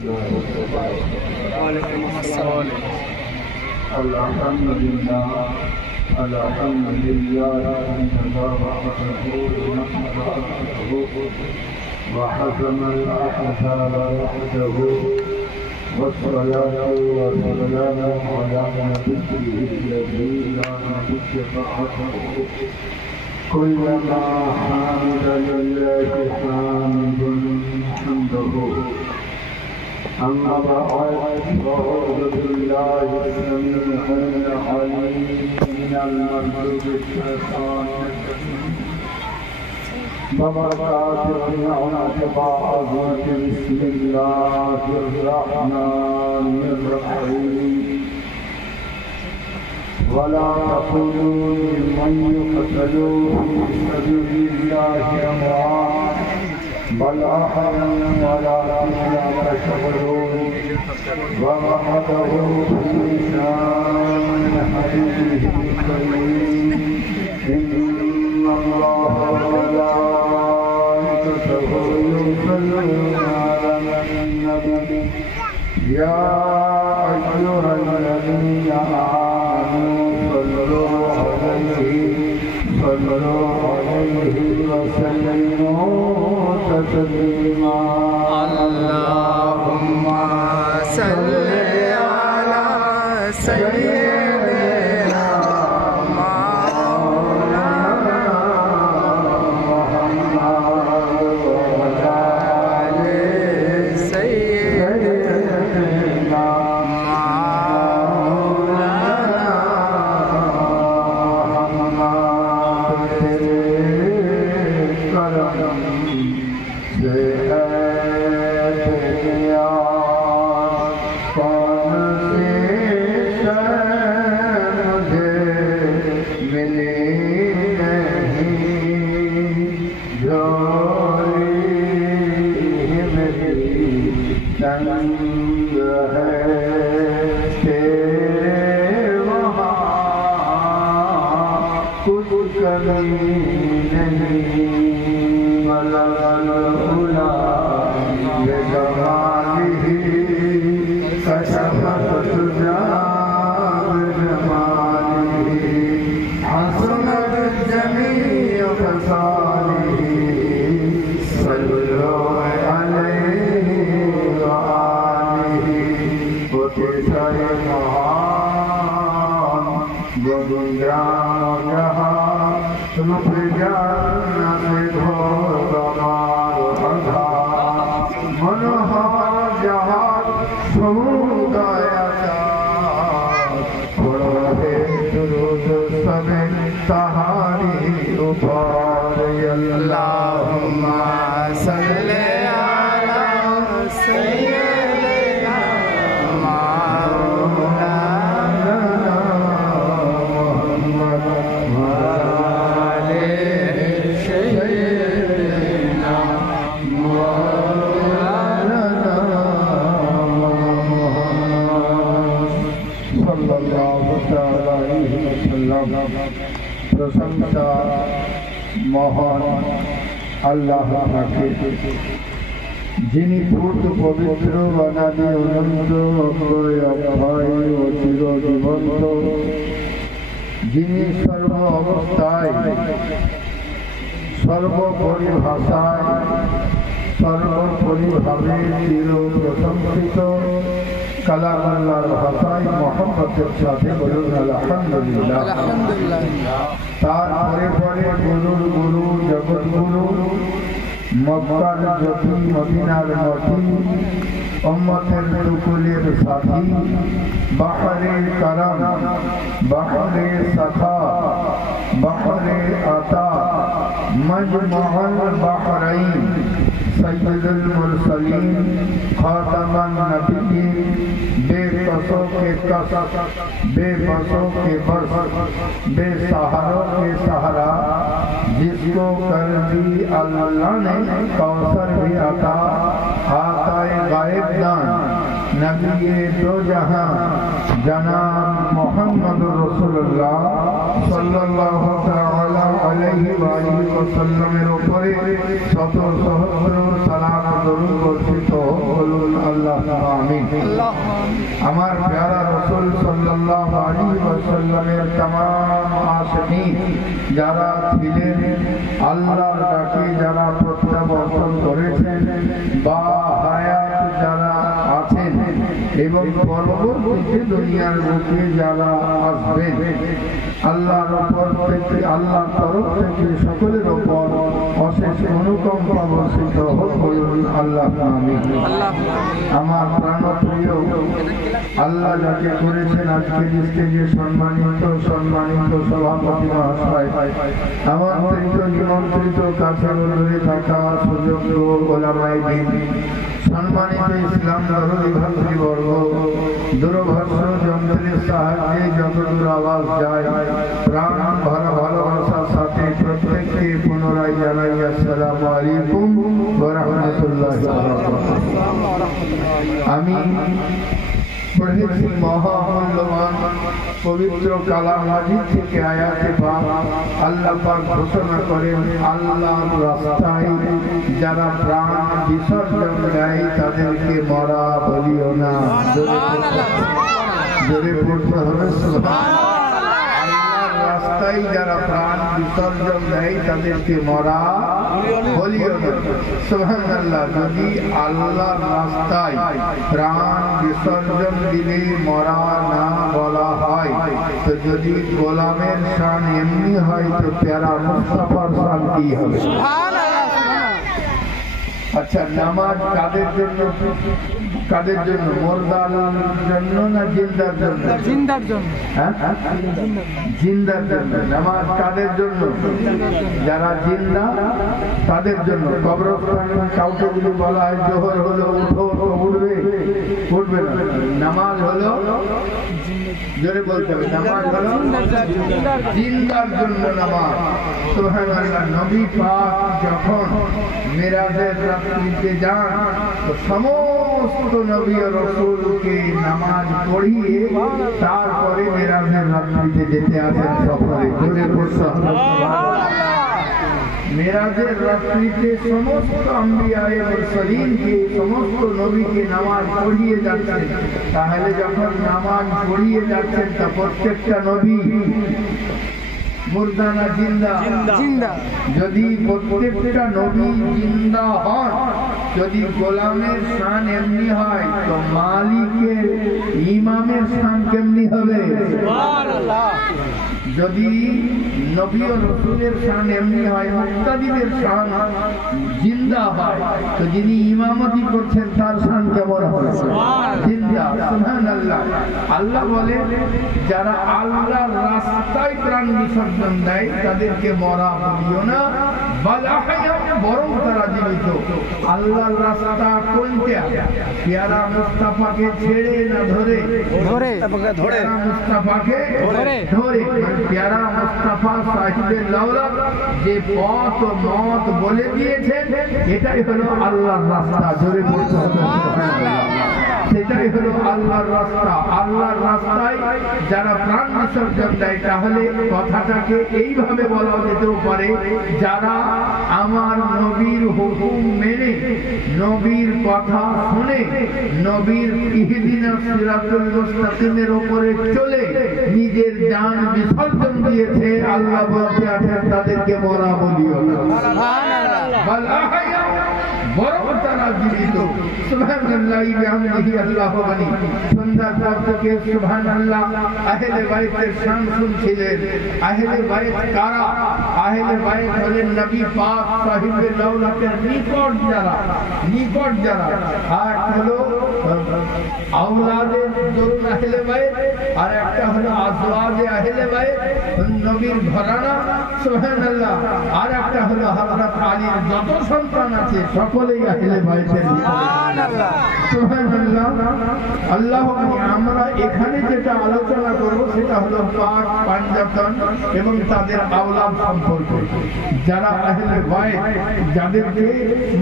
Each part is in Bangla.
وحكم الأحزاب وحده والصلاة والسلام على نبيه الذي لا نبي بعده كلما حمد لله حامد حمده أما بعد فأعوذ بالله السميع العليم من المردود الشيطان وبركاته ونعمة بسم الله الرحمن الرحيم ولا تقولوا لمن يقتل في سبيل الله أموات بل أحياء ولكن لا تشعرون ووعده في شان حبيبه الكريم إن الله وملائكته يصلون على النبي يا أيها الذين آمنوا صلوا عليه وسلموا تسليما اللهم صل على سيدنا محمد وعلى آل سيدنا اللهم صل على سيدنا مولانا محمد وعلى آل سيدنا مولانا محمد सल्लल्लाहु अलैहि वसल्लम। प्रशंसा মহান আল্লাহ পাকের, যিনি পূর্ণ পবিত্র অনাদি অনন্ত অক্ষয় অক্ষয় ও চিরজীবন্ত, যিনি সর্ব অবস্থায় সর্বপরিভাষায় সর্বপরিভাবে চির প্রশংসিত। কালাম আল্লাহর ভাষায় মোহাম্মদের সাথে বলুন আলহামদুলিল্লাহ। তারপরে পরে গুরুর গুরু জগৎগুরু মক্কার জ্যোতি মদিনার মতি উম্মতের টুকুলের সাথী বাহরের কারাম বাহরের সাখা বাহরের আতা মজমুল বাহরাইন सैयदुल मुरसलीन खातमुन नबिय्यीन बेकसों के कस बेबसों के बस बेसहारों के सहारा, जिसको कर दी अल्लाह ने कौसर भी अता आताए गायब दान नबी दो जहां जनाब मोहम्मद रसूलुल्लाह सल्लल्लाहु ताआला अलैहि वसल्लमेर উপরে শত সহস্র সালাত দরুদ বর্ষিত বলুন আল্লাহুম্মা আমিন। আমার প্যারা রাসূল সাল্লাল্লাহু আলাইহি ওয়াসাল্লামের तमाम আশিকিন যারা ছিলেন, আল্লাহর ডাকে যারা প্রত্যাবর্তন করেছেন বা হায়াত যারা আছেন এবং পরবর্তীতে দুনিয়ার বুকে যারা আসবেন, আল্লাহর উপর থেকে আল্লাহর তরফ থেকে সকলের উপর অশেষ অনুকম্পা বর্ষিত হোক বলুন আল্লাহুম্মা আমিন। আমার প্রাণপ্রিয় আল্লাহ যাকে করেছেন আজকের স্টেজে সম্মানিত সভাপতি মহাশয়, আমন্ত্রিত নিমন্ত্রিত কাছে দূরে থাকা সুযোগ্য ওলামায়ে দ্বীন, সম্মানিত ইসলাম দরদি ভাতৃবর্গ, দূরভাষ যন্ত্রের সাহায্যে যতদূর আওয়াজ যায় প্রাণ ভরা ভালোবাসার সাথে প্রত্যেককে পুনরায় জানাই আসসালামু আলাইকুম ওয়া রাহমাতুল্লাহি ওয়া বারাকাতুহু। আমি পড়েছি মহামূল্যবান পবিত্র কালাম মাজিদ থেকে আয়াতে পাক। আল্লাহ পাক ঘোষণা করেন, আল্লাহর রাস্তায় যারা প্রাণ বিসর্জন দেয় তাদেরকে মরা বলিও না। জোরে পড়তে হবে সুবহানাল্লাহ। আল্লাহর রাস্তায় যারা প্রাণ বিসর্জন দেয় তাদেরকে মরা বলিও না। সুবহানাল্লাহ। যদি আল্লাহর রাস্তায় প্রাণ বিসর্জন দিলে মরা না বলা হয়, তো যদি গোলামের শান এমনি হয় তো প্যারা মুস্তাফার শান কি হবে? আচ্ছা, নামাজ কাদের জন্য? কাদের জন্য? মুর্দার জন্য না জিন্দার জন্য? জিন্দার জন্য। হ্যাঁ, জিন্দার জন্য। নামাজ কাদের জন্য? যারা জিন্দা তাদের জন্য। কবরস্থানে কাউকে যদি বলা হয় জোহর হলো উঠো, তো উঠবে? উঠবে না। নামাজ হলো, জোরে বলতে হবে, নামাজ হলো জিন্দার জন্য নামাজ। সুবহানাল্লাহ। নবী পাক যখন মেরাজের রাত্রিতে যান তো সমস্ত নবী ও রাসূলকে নামাজ পড়িয়ে তারপরে মেরাজের রাত্রিতে যেতে আসেন সফরে। জোরে বলতে হবে মেরাজের রাত্রিতে সমস্ত আম্বিয়ায়ে মুরসালিনকে, সমস্ত নবীকে নামাজ পড়িয়ে যাচ্ছেন। তাহলে যখন নামাজ পড়িয়ে যাচ্ছেন তা প্রত্যেকটা নবী মুর্দা না জিন্দা? জিন্দা। যদি প্রত্যেকটা নবী জিন্দা হন, যদি গোলামের শান এমনি হয় তো মালিকের ইমামের শান কেমনি হবে? যদি নবী ও রাসূলের শান এমনি হয়, মুক্তাদিদের শান জিন্দা হয়, তো যিনি ইমামতি করছেন তার শান কেমন হবে? জিন্দা। সুবহানাল্লাহ। আল্লাহ বলেন, যারা আল্লাহর রাস্তায় প্রাণ বিসর্জন দেয় তাদেরকে মরা বলিও না, বরং তারা জীবিত। আল্লাহর রাস্তা কোনটা? পেয়ারা মুস্তাফাকে ছেড়ে না ধরে? ধরে। পেয়ারা মুস্তাফাকে ধরে। পেয়ারা মুস্তাফা সাহিবের লাউলাত যে পথ ও মত বলে দিয়েছেন, এটাই হলো আল্লাহর রাস্তা। জোরে বলতে হবে সুবহানাল্লাহ। সেটাই হলো আল্লাহর রাস্তা। আল্লাহর রাস্তায় যারা প্রাণ বিসর্জন দেয়, তাহলে কথাটাকে এইভাবে বলা যেতেও পারে, যারা আমার নবীর হুকুম মেনে, নবীর কথা শুনে, নবীর ইহদিনাস সিরাতুল মুস্তাকিমের উপরে চলে নিজের জান বিসর্জন দিয়েছে, আল্লাহ বলতে আছেন তাদেরকে মরা বলিও না, বরং তারা জীবিত। সুবহানাল্লাহ। আল্লাহ বলি সন্ধ্যার পর থেকে সুবহানাল্লাহ আহলে বাইতের শান শুনছিলেন। আহলে বাইত কারা? আহলে বাইত হলেন নবী পাক সাহিবের লাউলাতের নিকট যারা। আর হলো আওলাদে দরুন আহলে বাইত, আর একটা হলো আজওয়াজে আহলে বাইত, নবীর ঘরানা। সুবহানাল্লাহ। আর একটা হলো হযরত আলীর যত সন্তান আছে সকলেই আহলে বাইতের। সুবহানাল্লাহ। সুবহানাল্লাহ। আল্লাহ, আমরা এখানে যেটা আলোচনা করব সেটা হলো পাক পাঞ্জাতন এবং তাদের আওলাদ সম্পর্কে। যারা আহলে বাইত, যাদেরকে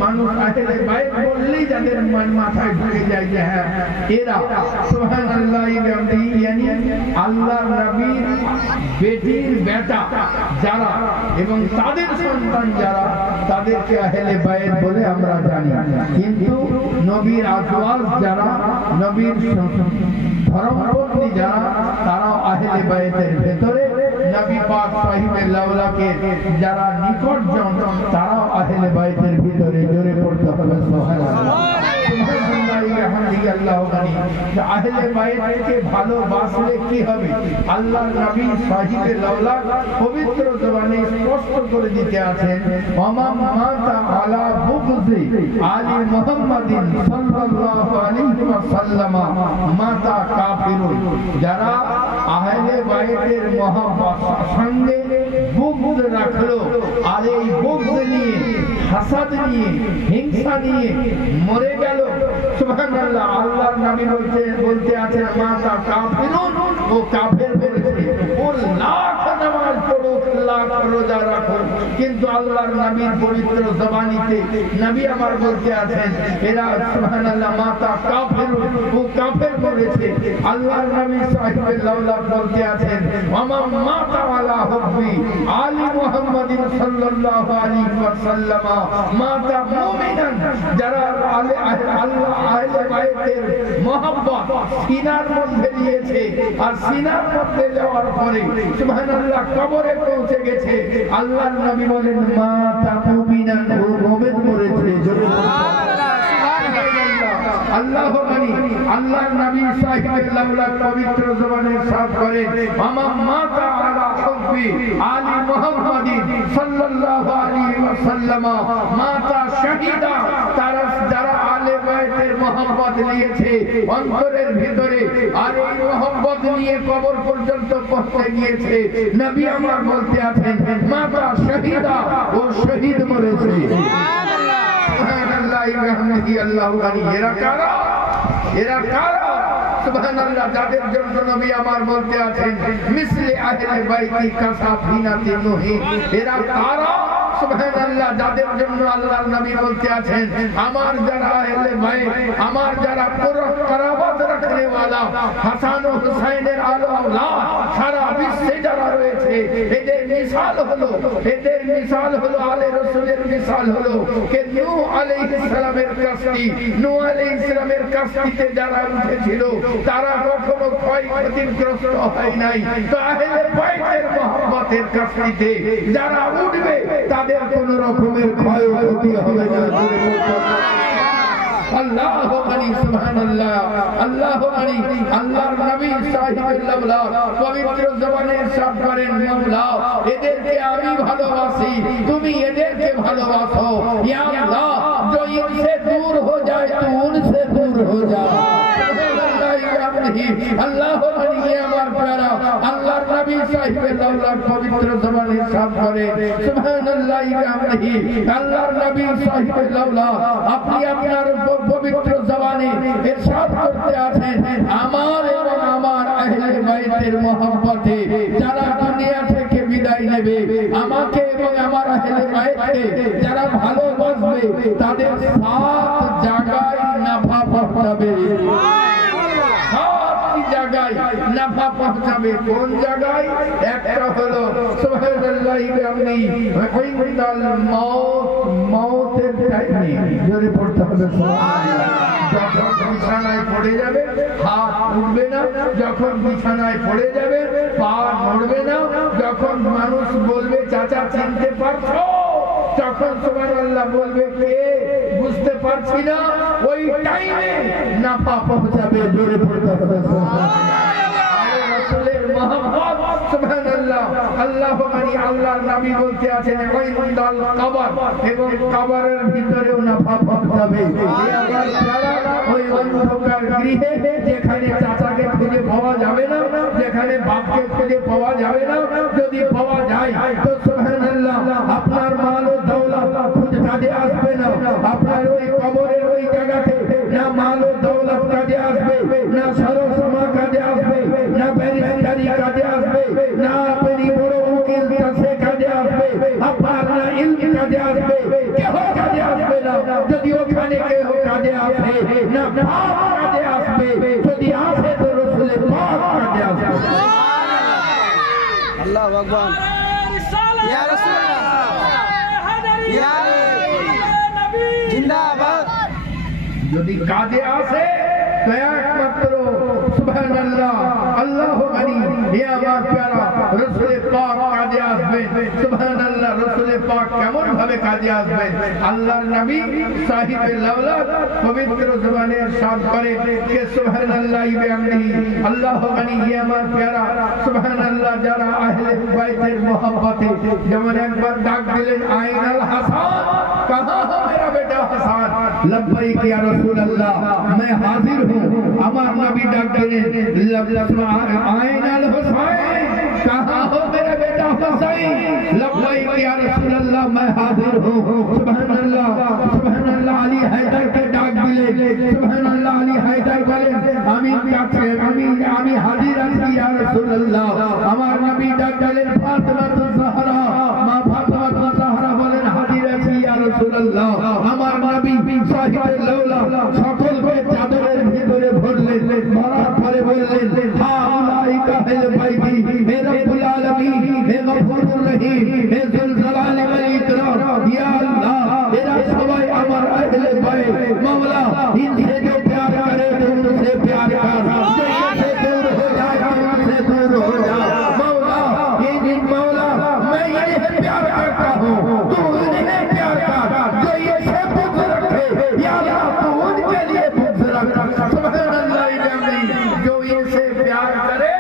মানুষ আহলে বাইত বললেই যাদের মাথায় ঢুকে যায় যে হ্যাঁ এরা সুবহানাল্লাহ ইয়ানি আল্লাহর নবীর বেটির বেটা যারা এবং তাদের সন্তান যারা তাদেরকে আহলে বাইত বলে আমরা জানি। কিন্তু নবীর আজওয়াজ যারা, নবীর ধর্মপত্নী যারা, তারা আহলে বাইতের ভেতরে। নবী পাক সাহিবে লাউলাকে যারা নিকটজন তারাও আহলে বাইতের ভিতরে। জোরে পড়তে হবে সুবহানাল্লাহ। আহলে বাইতকে ভালোবাসলে কি হবে? আল্লাহর নবী সাহিবে লাউলা পবিত্র জবানে স্পষ্ট করে দিতে আছেন, ওয়ামান মাতা আলা বুগজি আলী মুহাম্মাদিন সাল্লাল্লাহু আলাইহি ওয়াসাল্লাম মাতা কাফিরুন। যারা আহলে বাইতের মহব্বত সঙ্গে বুগজ রাখলো আর এই বুগজ নিয়ে, হাসাদ নিয়ে, হিংসা নিয়ে মরে গেল, সুবহানাল্লাহ, আল্লাহর নবী বলতে আছেন মাতা কাফিরুন, ও কাফের বলেছে। ও লাখ নামাজ পড়ো, লাখ রোজা রাখো, কিন্তু আল্লাহর নবীর পবিত্র জবানিতে নবী আমার বলতে আছেন এরা সুবহানাল্লাহ মাতা কাফিরুন, ও কাফের বলেছে। আল্লাহর নবী সাহিবে লাউলা বলতে আছেন ওয়ামা মাতা আলা হুব্বি আলী মুহাম্মাদিন সাল্লাল্লাহু আলাইহি ওয়াসাল্লাম মাতা মুমিনান। যারা আহলে বাইতের মহব্বত সিনার মধ্যে নিয়েছে আর সিনার মধ্যে যাওয়ার পরে সুবহানাল্লাহ কবরে পৌঁছে গেছে, আল্লাহর নবী বলেন মাতা মুমিনান, ও মুমিন মরেছে। আল্লাহ মানি আল্লাহর নবী সাহিবে লাউলা পবিত্র জবানে ইরশাদ করেন ওয়ামা মাতা আলা হুব্বি আলী মুহাম্মাদিন সাল্লাল্লাহু আলাইহি ওয়াসাল্লাম মাতা শাহিদা। তারা যারা আহলে বাইতের মহব্বত নিয়েছে অন্তরের ভিতরে আর এই মহব্বত নিয়ে কবর পর্যন্ত পৌঁছে গিয়েছে, নবী আমার বলতে আছেন মাতা শাহিদা, ও শহীদ মরেছে। এরা কারা? সুবহানাল্লাহ, যাদের জন্য নবী আমার বলতে আছেন মিসলে আহলে বাইতি কাসাফিনাতি নূহি। এরা কারা? সুবহানাল্লাহ, যাদের জন্য আল্লাহর নবী বলতে আছেন আমার যারা আহলে বাইত, আমার যারা পুরো কারাবাত রাখনে ওয়ালা হাসান ও হুসাইনের আওলাদ সারা বিশ্বে যারা রয়েছে, এদের মিসাল হলো আলে রাসূলের মিসাল হলো কে নূহ আলাইহিস সালামের কাশতি। নূহ আলাইহিস সালামের কাশতিতে যারা উঠেছিল তারা কখনো ক্ষয়ক্ষতিগ্রস্ত হয় নাই। তো আহলে বাইতের মহব্বতের কাশতিতে যারা উঠবে তাদের কোন রকমের ক্ষয়ক্ষতি হবে না। আল্লাহু মানি সুবহানাল্লাহ, আল্লাহু মানি আল্লাহর নবী সাহিবে লাউলা পবিত্র জবানে ইরশাদ করেন মাওলা এদেরকে আমি ভালোবাসি, তুমি এদেরকে ভালোবাসো। ইয়া আল্লাহ, जो इनसे दूर हो जाए तो उनसे दूर हो जाए। আল্লাহ মানি আমার প্যারা আল্লাহর নবী সাহিবে লাউলা পবিত্র জবানে ইরশাদ করেন সুবহানাল্লাহ ইয়ামহি। আল্লাহর নবী সাহিবে লাউলা আপনি আপনার পবিত্র জবানে ইরশাদ করতে আছেন আমার এবং আমার আহলে বাইতের মহব্বতে যারা দুনিয়া থেকে বিদায় নেবে, আমাকে এবং আমার আহলে বাইতকে যারা ভালোবাসবে তাদের 7 জায়গায় নাফা পৌঁছাবে। 7 জায়গায় নাফা পৌঁছাবে। কোন জায়গায়? একটা হলো সুবহানাল্লাহ ইয়ামনি ইনদাল মওতের টাইমে জোরে পড়তে হবে সুবহানাল্লাহ। যখন বিছানায় পড়ে যাবে হাত উঠবে না, যখন বিছানায় পড়ে যাবে পা নড়বে না, যখন মানুষ বলবে চাচা চিনতে পারছো, তখন সুবহানাল্লাহ বলবে কে বুঝতে পারছি না, ওই টাইমে নাফা পৌঁছাবে। জোরে পড়তে হবে সুবহানাল্লাহ। রাসূলের মহব্বত সুবহানাল্লাহ। আল্লাহ মানি আল্লাহর নবী বলতে আছেন ওয়াইন্দাল কবর, এবং কবরের ভিতরেও নাফা পৌঁছাবে। ওই অন্ধকার গৃহে যেখানে চাচাকে খুঁজে পাওয়া যাবে না, যেখানে বাপকে খুঁজে পাওয়া যাবে না, যদি পাওয়া যায় তো সুবহানাল্লাহ আপনার মাল ও দৌলত খুঁজে কাজে আসবে না। আপনার ওই কবরের ওই জায়গাতে না মাল ও দৌলত কাজে আসবে, না সরসমা কাজে আসবে, না ব্যারিস্টারি কাজে আসবে, না আপনি বড় উকিল কাছে কাজে আসবে, আপনার না ইলম কাজে আসবে, কেহ কাজে আসবে না। যদি ওখানে কেহ কাজে আসে না পাপ কাজে আসবে আসবে যদি আসে তো রসুল পাক কাজে আসবে আল্লাহ ভগবান ইয়া রাসূলুল্লাহ ইয়া নবী জিন্দাবাদ যদি কাজে আসে তো একমাত্র সুবহানাল্লাহ আল্লাহু গনি হে আমার প্যারা রাসূল পাক কাজে আসবে সুবহানাল্লাহ রাসূল পাক কেমন ভাবে কাজে আসবে আল্লাহর নবী সাহিবে লাওলাদ পবিত্র জবানে ইরশাদ করে যে সুবহানাল্লাহ বিহামদিহি আল্লাহু গনি হে আমার প্যারা সুবহানাল্লাহ যারা আহলে বাইতের मोहब्बते যেমন একবার ডাক দিলেন আইনাল হাসান कहां हो मेरा बेटा हसन लब्बैक या रसूल अल्लाह मैं हाजिर हूं अमर नबी डाक दिले आइनल हुसैन कहां हो मेरा बेटा हुसैन लब्बैक या रसूल अल्लाह मैं हाजिर हूं सुभान अल्लाह अली हैदर के डाक दिले सुभान अल्लाह अली हैदर बोले আমি হাজির আছি ইয়া রাসূলুল্লাহ আমার নবী ডাক দিলেন ফাতেমাতুজ জাহরা মা ফাতেমাতুজ জাহরা বলেন হাজির আছি ইয়া রাসূলুল্লাহ আমার নবী সাহিবে লাওলা সকলকে চাদরের ভিতরে ভরলেন ভরার পরে বললেন হাউলাইকা আহলে বাইতি হে রব্বুল আলামিন হে গফুরুর রহিম হে যুল জালালি ওয়াল ইকরাম ইয়া আল্লাহ এরা সবাই আমার আহলে বাইত মাওলা ইনসে जो प्यार करे तो उनसे प्यार कर से दूर हो जाए उनसे दूर हो जा मौला ये दिन मौला मैं ये प्यार करता हूँ तू उन्हें प्यार कर जो ये से बुद्ध रखे या अल्लाह तू उनके लिए बुद्ध रख सुभान अल्लाह जो इनसे प्यार करे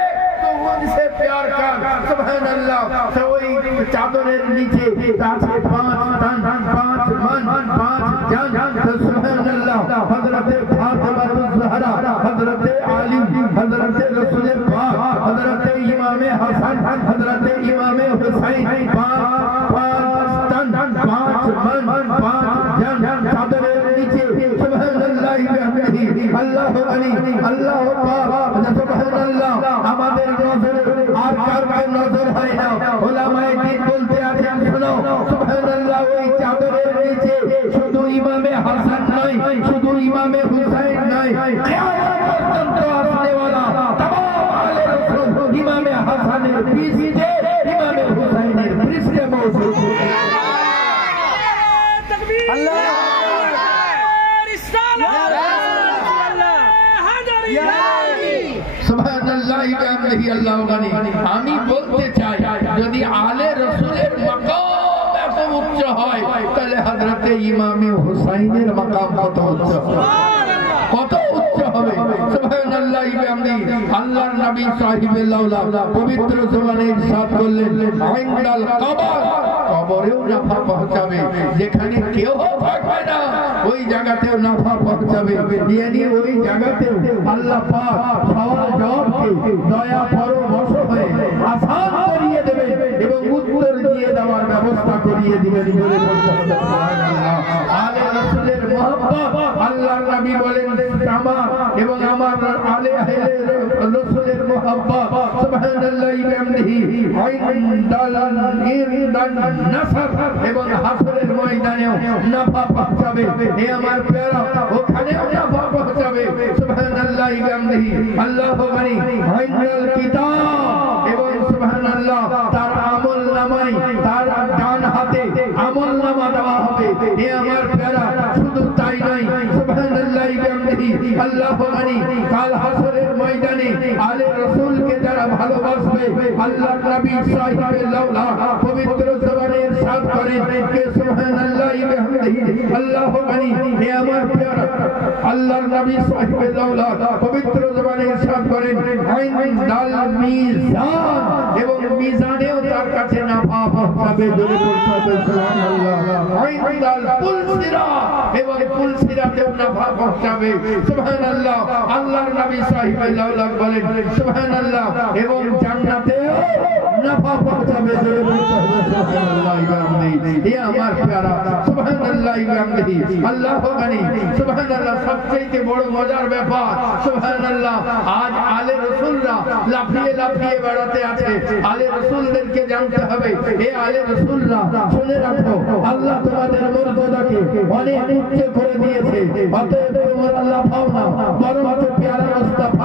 तो उनसे प्यार कर सुभान अल्लाह तो वही चादरेर नीचे ताजे 5 तन 5 मन 5 जान तो सुभान अल्लाह हजरत फातिमातुज ज़हरा हजरत अली हजरत रसूल पाक हजरत इमाम हसन हजरत इमाम हुसैन 5 तन 5 मन 5 जान चादरेर नीचे सुभान अल्लाह बिहमदिही अल्लाह अली अल्लाह पाक सुभान अल्लाह আমাদের নজরে আর কার নজর হয় না উলামায়ে দ্বীন বলতে আছেন শুনো সুবহানাল্লাহ ওই চাদরের নিচে শুধু ইমামে হাসান নয় শুধু ইমামে হুসাইন নয় কিয়ামত পর্যন্ত আসনে वाला तमाम আলে রাসূল ইমামে হাসানের পৃষ্ঠে ইমামে হুসাইনের পৃষ্ঠে মওজুদ তাকবীর আল্লাহ রিসালাত আল্লাহ হাজার ইয়া সুবহানাল্লাহ বিহামদিহি আল্লাহু গনি আমি বলতে চাই যদি আলে রাসূলের মাকাম এত উচ্চ হয় তাহলে হযরতে ইমামে হুসাইনের মাকাম কত উচ্চ কত উচ্চ হবে সুবহানাল্লাহ বিহামদিহি আল্লাহর নবী সাহিবে লাওলা পবিত্র জবানে ইরশাদ করলেন ইনদাল কবর কবরেও নাফা পৌঁছাবে যেখানে কেউ থাকবে না ওই জায়গাতেও নাফা পৌঁছাবে ইয়ানি ওই জায়গাতেও আল্লাহ পাক সওয়াল জবাবকে দয়া পরবশ হয়ে আসান করিয়ে দেবে এবং উত্তর দিয়ে দেওয়ার ব্যবস্থা করিয়ে দিবেন বলে বলছেন সুবহানাল্লাহ আলে রাসূলের মহব্বত আল্লাহর নবী বলেন আমার এবং আমার আলে রাসূলের মহব্বত সুবহানাল্লাহ বিহামদিহি ইনদাল নাসর এবং হাসরের ময়দানেও নাফা পৌঁছাবে হে আমার প্যারা ওখানেও নাফা পৌঁছাবে সুবহানাল্লাহ বিহামদিহি আল্লাহু গনি ইনদাল কিতাব এবং সুবহানাল্লাহ তার আমল নামাই তার ডান হাতে আমল নামা দেওয়া হবে হে আমার প্যারা শুধু তাই নয় সুবহানাল্লাহ বিহামদিহি আল্লাহু গনি কাল হাসরের ময়দানে আলে রাসূলকে যারা ভালোবাসবে আল্লাহর নবী সাহিবে লাওলা পবিত্র জবানে ইরশাদ করেন যে সুবহানাল্লাহ বিহামদিহি আল্লাহু গনি হে আমার প্যারা আল্লাহর নবী সাহিবে লাওলা পবিত্র জবানে ইরশাদ করেন ইনদাল মিজান এবং মিজানেও তার কাছে নাফা পৌঁছাবে জোরে বলতে সুবহানাল্লাহ ইনদাল পুলসিরাত এবং পুলসিরাতেও নাফা পৌঁছাবে সুবহানাল্লাহ আল্লাহর নবী সাহিবে লাওলা বলেন সুবহানাল্লাহ এবং জান্নাতেও নাফা পৌঁছাবে জোরে বলতে সুবহানাল্লাহ বিহামদিহি হে আমার প্যারা সুবহানাল্লাহ বিহামদিহি আল্লাহু গনি সুবহানাল্লাহ সবচেয়ে বড় মজার ব্যাপার সুবহানাল্লাহ আজ আলে রাসূলরা লাফিয়ে লাফিয়ে বেড়াতে আছে আলে রাসূলদেরকে জানতে হবে হে আলে রাসূলরা শুনে রাখো আল্লাহ তোমাদের মর্যাদাকে অনেক উচ্চ করে দিয়েছে অতএব তোমরা লাফাও না বরং প্যারা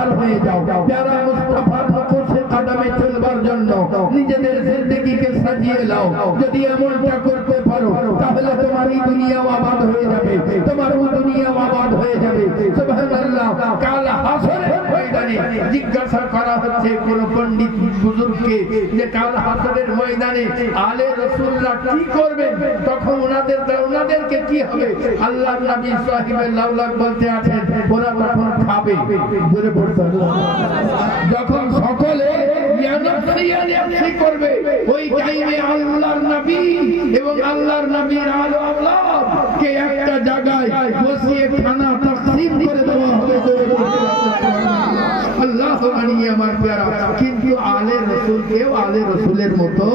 পার হয়ে যাও প্যারা মুস্তাফার মতো সে কদমে চলবার জন্য নিজেদের জিন্দেগিকে সাজিয়ে নাও যদি এমনটা করতে পারো তাহলে তোমার এই দুনিয়াও আবাদ হয়ে যাবে তোমার ওই দুনিয়াও আবাদ হয়ে যাবে সুবহানাল্লাহ কাল হাসরের ময়দানে জিজ্ঞাসা করা হচ্ছে কোন পণ্ডিত বুজুর্গকে যে কাল হাসরের ময়দানে আলে রাসূলরা কি করবেন তখন ওনাদেরকে কি হবে আল্লাহর নবী সাহিবে লাউলাক বলতে আছেন ওরা তখন খাবে জোরে বলতে যখন সকলে ইয়ানাফসি করবে ওই টাইমে আল্লাহর নবী এবং আল্লাহর নবীর আলো আওলাদ কে একটা জায়গায় বসিয়ে খানা তাকসীম করে দেওয়া হবে আল্লাহ বানিয়ে আমার প্যারা কিন্তু আলে রাসূলকেও আলে রাসূলের মতো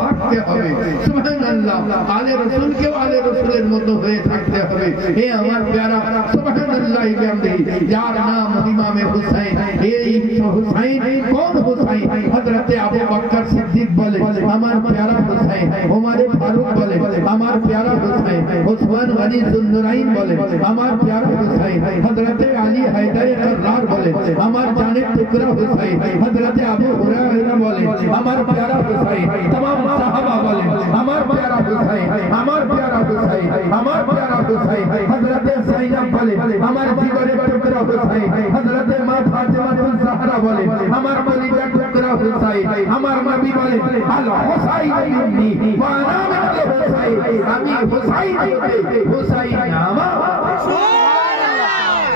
থাকতে হবে সুবহানাল্লাহ আলে রাসূলকেও আলে রাসূলের মতো হয়ে থাকতে হবে হে আমার প্যারা সুবহানাল্লাহ বিহামদিহি যার নাম ইমামে হুসাইন এই হুসাইন কোন হুসাইন হযরত আবু বকর সিদ্দিক বলে আমার প্যারা হুসাইন ওমর ফারুক বলে আমার প্যারা হুসাইন ওসমান গনি সুন্নুরাইন বলে আমার প্যারা হুসাইন হযরত আলী হায়দার কাররার বলে আমার জানের টুকরা হুসাইন হযরত আবু হুরায়রা বলে আমার প্যারা হুসাইন तमाम সাহাবা বলে আমার প্যারা হুসাইন আমার প্যারা হুসাইন আমার প্যারা হুসাইন হযরত যায়েনব বলে আমার জিগরের টুকরা হুসাইন হযরত মা ফাতেমা জাহরা বলে আমার কলিজার টুকরা হুসাইন আমার নবী বলে আল হুসাইন ইবনি ওয়া আনা মিনাল হুসাইন আমি হুসাইন হতে হুসাইন নামা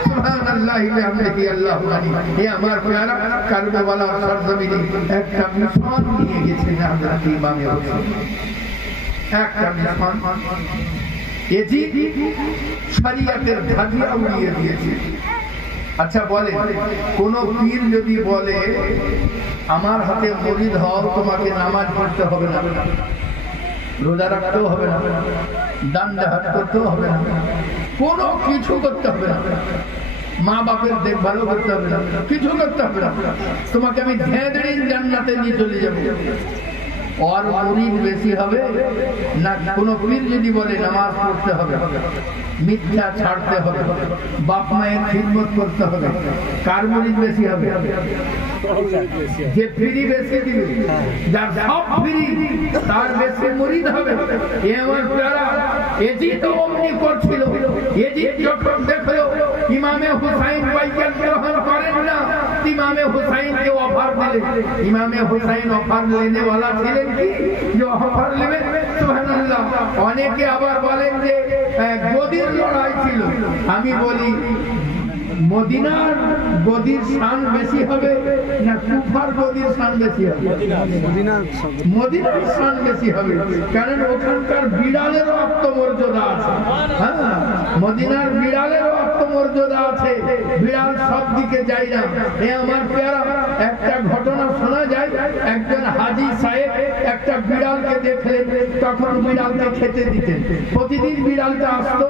সুবহানাল্লাহ বিহামদিহি আল্লাহু আকবার হে আমার প্যারা কারবালার সরজমিনে একটা মিশন নিয়ে গেছেন হযরত ইমাম হুসাইন একটা মিশন এজিদ শরীয়তের ধাগা উড়িয়ে দিয়েছে আচ্ছা বলে কোন পীর যদি বলে আমার হাতে মুরিদ হও তোমাকে নামাজ পড়তে হবে না রোজা রাখতেও হবে না দান জাহাদ করতেও হবে না কোনো কিছু করতে হবে না মা বাপের দেখভালও করতে হবে না কিছু করতে হবে না তোমাকে আমি ধেয়ে জান্নাতে নিয়ে চলে যাবো और मुरीद बेसी হবে না কোন পীর যদি বলে নামাজ পড়তে হবে মিথ্যা ছাড়তে হবে বাপ মায়ের খিদমত করতে হবে কার মুরিদ বেশি হবে যে ফ্রি বেশি দিবে যার সব ফ্রি তার বেশি মুরিদ হবে এ আমার প্যারা এজি তো অমনি করছিল এজি যখন দেখলো ইমামে হুসাইন বাইয়াত গ্রহণ করেন না ইমামে হুসাইন কে অফার দিলে ইমামে হুসাইন অফার लेने वाला ছিলেন কি যে অফার নেবেন সুবহানাল্লাহ অনেকে আবার বলেন যে গদির লড়াই ছিল আমি বলি মদিনার গদির শান বেশি হবে না কুফার গদির শান বেশি হবে মদিনার শান বেশি হবে কারণ ওখানকার বিড়ালের আত্মমর্যাদা আছে হ্যাঁ মদিনার বিড়ালের আত্মমর্যাদা আছে বিড়াল সব দিকে যায় না এ আমার প্যারা একটা ঘটনা শোনা যায় একজন হাজী সাহেব একটা বিড়ালকে দেখলেন তখন বিড়ালকে খেতে দিতেন প্রতিদিন বিড়ালটা আসতো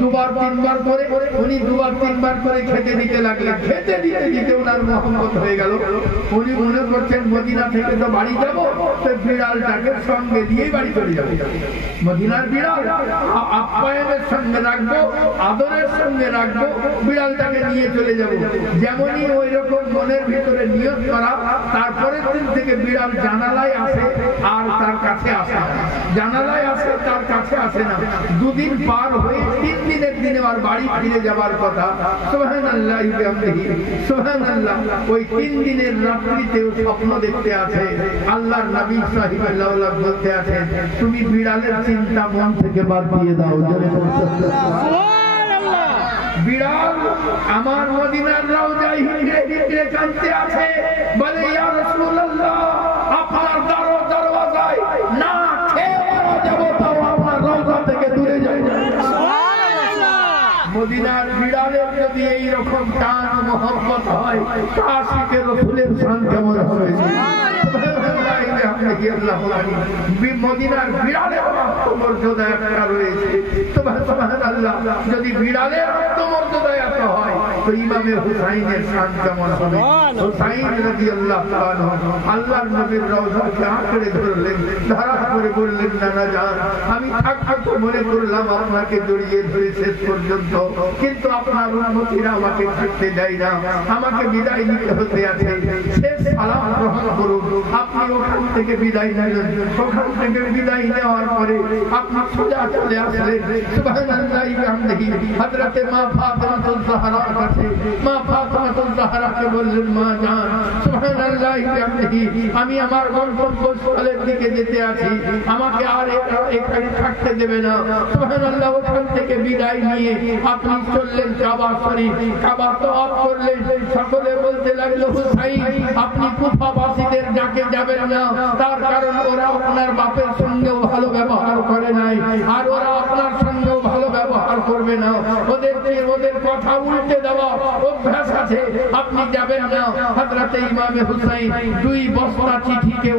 দুবার তিনবার করে উনি দুবার তিনবার করে খেতে দিতে লাগলেন খেতে দিতে দিতে ওনার মহব্বত হয়ে গেল উনি মনে করছেন মদিনা থেকে তো বাড়ি যাব তো বিড়ালটাকে সঙ্গে দিয়ে বাড়ি চলে যাবো মদিনার বিড়াল আপ্যায়নের সঙ্গে রাখবো আদরের সঙ্গে রাখবো বিড়ালটাকে নিয়ে চলে যাব যেমনই ওই রকম মনের ভিতরে নিয়ত করা তারপরের দিন থেকে বিড়াল জানালায় আসে আর তার কাছে আসে না জানালায় আসে তার কাছে আসে না দুদিন পার হয়ে 3 দিনের দিনে আর বাড়ি ফিরে যাবার কথা সুবহানাল্লাহ বিহামদিহি সুবহানাল্লাহ ওই 3 দিনের রাত্রিতেও স্বপ্ন দেখতে আছে আল্লাহর নবী সাল্লাল্লাহু আলাইহি বলতে আছে তুমি বিড়ালের চিন্তা মন থেকে বাদ দিয়ে দাও জোরে সুবহানাল্লাহ বিড়াল আমার মদিনার রওজায় হিজরে হিজরে কাঁদতে আছে বলে ইয়া রাসূলুল্লাহ আপনার দরওয়াজায় না খেয়ে মারা যাব তাও আপনার রওজা থেকে দূরে যাই না সুবহানাল্লাহ মদিনার বিড়ালের যদি এই রকম টান মহব্বত হয় আশিকে রাসূলের শান কেমন হবে সুবহানাল্লাহ বিহামদিহি আল্লাহু আকবার মদিনার বিড়ালের আত্মমর্যাদা একটা রয়েছে সুবহানাল্লাহ যদি বিড়ালের আত্মমর্যাদা এত হয় তো ইমামে হুসাইনের শান কেমন হবে হুসাইন রাদিয়াল্লাহু তাআলা আল্লাহর নবীর রওজাকে আঁকড়ে ধরলেন ধারা করে বললেন নানা জান আমি থাক মনে করলাম আপনাকে জড়িয়ে ধরে শেষ পর্যন্ত কিন্তু আপনার উম্মতিরা আমাকে থাকতে দেয় না আমাকে বিদায় নিতে হতে আছে শেষ সালাম গ্রহণ করুন আপনি ওখান থেকে বিদায় নিলেন ওখান থেকে বিদায় নেওয়ার পরে আপনি সোজা চলে আসলেন সুবহানাল্লাহ বিহামদিহি হযরতে মা ফাতিমাতুল জাহরার কাছে মা ফাতিমাতুল জাহরাকে বললেন মা জান সুবহানাল্লাহ বিহামদিহি আমি আমার গন্তব্যস্থলের দিকে যেতে আছি আমাকে আর এখানে থাকতে দেবে না সুবহানাল্লাহ ওখান থেকে বিদায় নিয়ে আপনি চললেন কাবা শরীফ কাবা তওয়াফ করলেন সকলে বলতে লাগলো হুসাইন আপনি কুফাবাসীদের ডাকে যাবেন না তার কারণ ওরা আপনার বাপের সঙ্গেও ভালো ব্যবহার করে নাই আর ওরা আপনার সঙ্গেও ভালো ব্যবহার করবে না ওদের কথা উল্টে দেওয়া অভ্যাস আছে আপনি যাবেন না হযরতে ইমামে হুসাইন দুই বস্তা চিঠিকে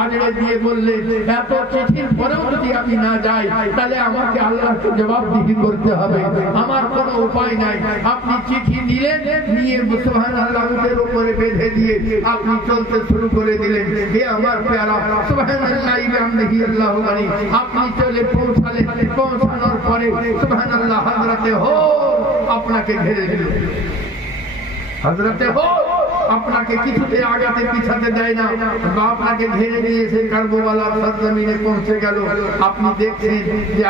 আজড়ে দিয়ে বললেন এত চিঠির পরেও যদি আমি না যাই তাহলে আমাকে আল্লাহকে জবাবদিহি করতে হবে আমার কোনো উপায় নাই আপনি চিঠি দিলেন নিয়ে সুবহানাল্লাহ উটের উপরে বেঁধে দিয়ে আপনি চলতে শুরু করে দিলেন হে আমার প্যারা সুবহানাল্লাহ বিহামদিহি আল্লাহু আকবার আপনি চলে পৌঁছানোর পরে সুবহানাল্লাহ হযরতে হো আপনাকে ঘিরে দিল হযরতে হো আপনাকে কিছুতে আগাতে পিছাতে দেয় না আপনাকে ঘিরে নিয়ে এসে কারবালার সরজমিনে পৌঁছে গেল আপনি দেখছেন যে